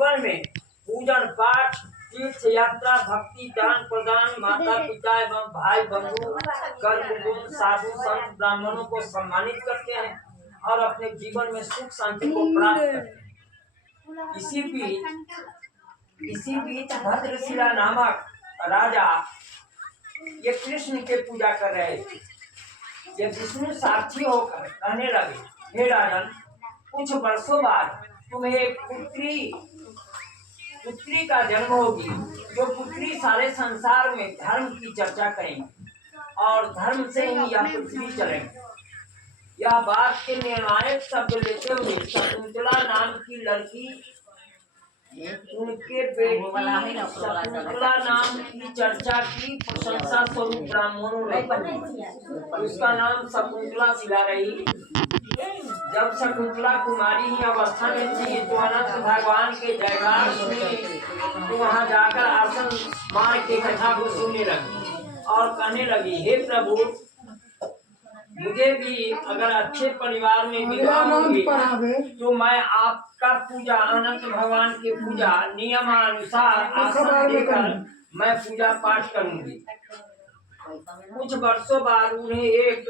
जीवन में पूजन पाठ, तीर्थ यात्रा, भक्ति, दान प्रदान, माता पिता एवं भाई बंधु, कर कुटुंब, साधु संत ब्राह्मणों को सम्मानित करते हैं और अपने जीवन में सुख शांति को प्राप्त करते हैं। इसी बीच भद्रशिला नामक राजा ये कृष्ण के पूजा कर रहे थे। ये विष्णु साक्षी होकर कहने लगे, हे राजन, कुछ वर्षों बाद तुम्हें एक पुत्री का जन्म होगी। जो पुत्री सारे संसार में धर्म की चर्चा करेंगी और धर्म से ही यह पृथ्वी चलेंगी। यह बात के निर्णायक शब्द लेते हुए शकुंतला नाम की लड़की उनके बेटी शकुंतला नाम की चर्चा की प्रशंसा स्वरूप ब्राह्मणों ने उसका नाम शकुंतला शिला रही। जब शकुंतला कुमारी ही अवस्था में थी तो अनंत भगवान के जयकार सुनी तो वहाँ जाकर आसन मार के कथा को सुनने लगी और कहने लगी, हे प्रभु, मुझे भी अगर अच्छे परिवार में विवाह होगी तो मैं आपका पूजा, अनंत भगवान की पूजा नियमानुसार आसन देकर मैं पूजा पाठ करूंगी। कुछ वर्षों बाद उन्हें एक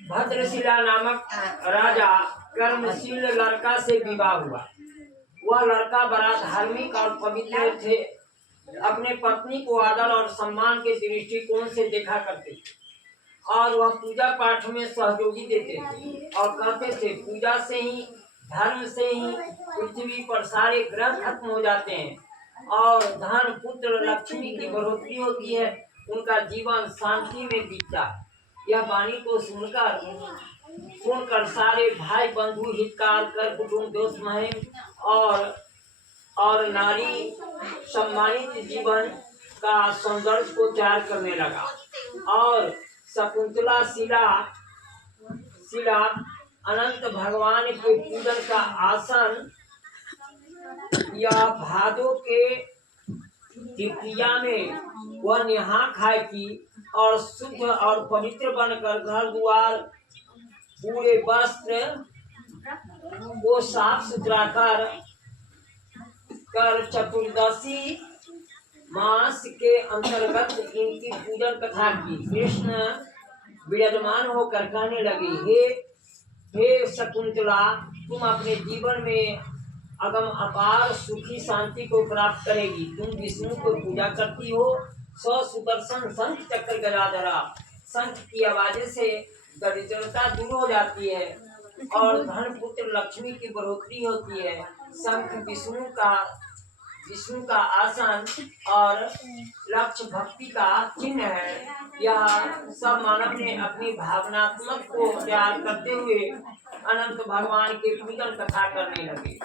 भद्रशिला नामक राजा कर्मशील लड़का से विवाह हुआ। वह लड़का बड़ा धार्मिक और पवित्र थे। अपने पत्नी को आदर और सम्मान के दृष्टिकोण से देखा करते थे और वह पूजा पाठ में सहयोगी देते थे और कहते थे, पूजा से ही, धर्म से ही पृथ्वी पर सारे ग्रह खत्म हो जाते हैं और धन, पुत्र, लक्ष्मी की बढ़ोतरी होती है। उनका जीवन शांति में बीतता। यह वाणी को सुनकर सारे भाई बंधु, हितकार, कर कुटुंब, दोस्त महिम और नारी सम्मानित जीवन का सौंदर्य को त्याग करने लगा और शकुंतला शिला अनंत भगवान के पूजन का आसन या भादों के तृतीया में वह नहा खाए की और शुद्ध और पवित्र बनकर घर द्वार, पूरे वस्त्र को साफ सुथरा कर चतुर्दशी मास के अंतर्गत इनकी पूजन कथा की। कृष्ण विराजमान होकर कहने लगी, हे शकुंतला, तुम अपने जीवन में अगम अपार सुखी शांति को प्राप्त करेगी। तुम विष्णु को पूजा करती हो। सुदर्शन शंख चक्र गदाधरा, शंख की आवाज से दरिद्रता दूर हो जाती है और धन, पुत्र, लक्ष्मी की बढ़ोतरी होती है। शंख विष्णु का आसन और लक्ष्य भक्ति का चिन्ह है। यह सब मानव ने अपनी भावनात्मक को त्याग करते हुए अनंत भगवान के पूजन कथा करने लगे।